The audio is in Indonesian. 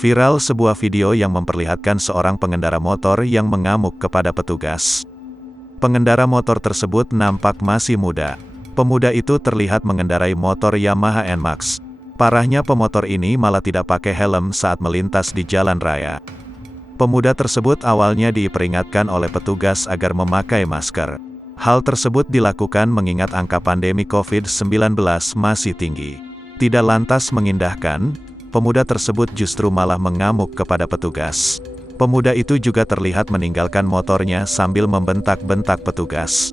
Viral sebuah video yang memperlihatkan seorang pengendara motor yang mengamuk kepada petugas. Pengendara motor tersebut nampak masih muda. Pemuda itu terlihat mengendarai motor Yamaha NMAX. Parahnya pemotor ini malah tidak pakai helm saat melintas di jalan raya. Pemuda tersebut awalnya diperingatkan oleh petugas agar memakai masker. Hal tersebut dilakukan mengingat angka pandemi COVID-19 masih tinggi. Tidak lantas mengindahkan, pemuda tersebut justru malah mengamuk kepada petugas. Pemuda itu juga terlihat meninggalkan motornya sambil membentak-bentak petugas.